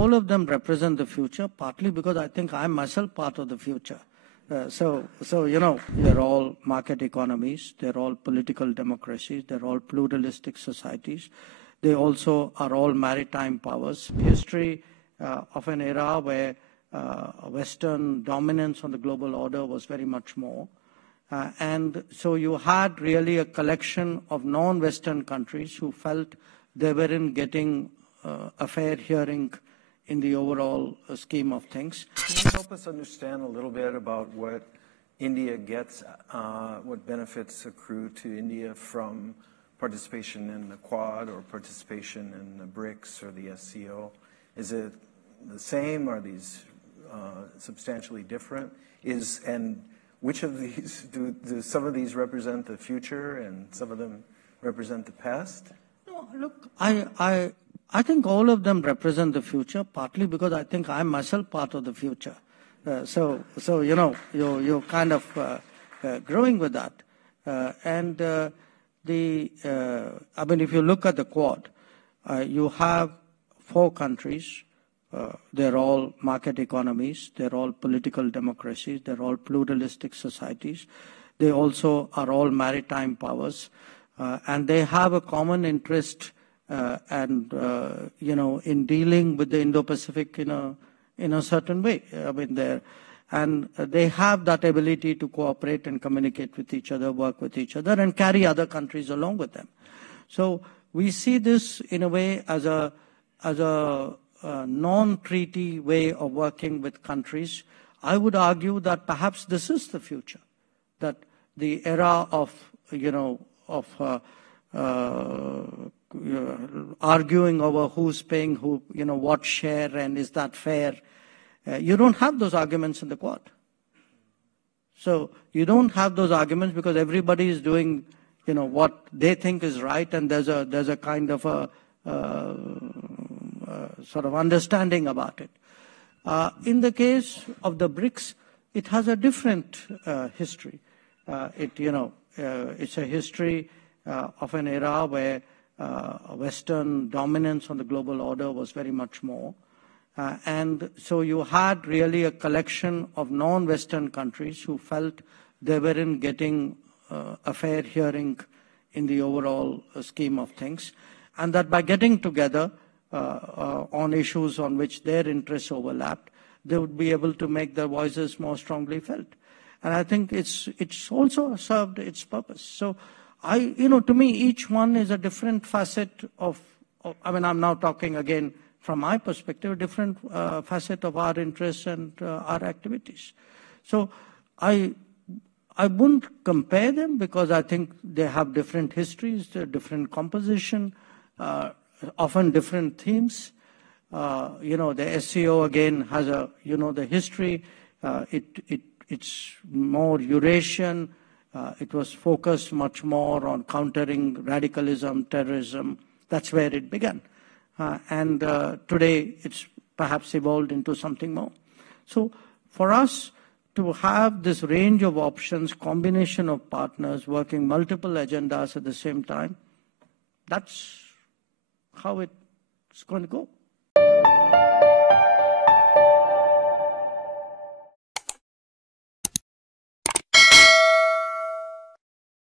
all of them represent the future, partly because I think I'm myself part of the future. They're all market economies, they're all political democracies, they're all pluralistic societies. They also are all maritime powers. History of an era where Western dominance on the global order was very much more. And so you had really a collection of non-Western countries who felt they weren't getting a fair hearing in the overall scheme of things. Can you help us understand a little bit about what India gets, what benefits accrue to India from participation in the QUAD or participation in the BRICS or the SCO? Is it the same? Are these substantially different? And which of these, do some of these represent the future and some of them represent the past? No, look, I think all of them represent the future, partly because I think I'm myself part of the future. You're kind of growing with that. If you look at the QUAD, you have 4 countries. They're all market economies. They're all political democracies. They're all pluralistic societies. They also are all maritime powers. And they have a common interest in dealing with the Indo-Pacific in a certain way. They have that ability to cooperate and communicate with each other, work with each other, and carry other countries along with them. So we see this in a way as a non-treaty way of working with countries. I would argue that perhaps this is the future, that the era of arguing over who's paying who, what share and is that fair. You don't have those arguments in the QUAD. So you don't have those arguments because everybody is doing, what they think is right, and there's a kind of a sort of understanding about it. In the case of the BRICS, it has a different history. It's a history of an era where Western dominance on the global order was very much more. And so you had really a collection of non-Western countries who felt they weren't getting a fair hearing in the overall scheme of things. And that by getting together on issues on which their interests overlapped, they would be able to make their voices more strongly felt. And I think it's also served its purpose. So to me, each one is a different facet of I'm now talking again from my perspective, a different facet of our interests and our activities. So I wouldn't compare them because I think they have different histories, different composition, often different themes. The SCO again has the history. It's more Eurasian. It was focused much more on countering radicalism, terrorism. That's where it began. And today it's perhaps evolved into something more. So for us to have this range of options, combination of partners working multiple agendas at the same time, that's how it's going to go.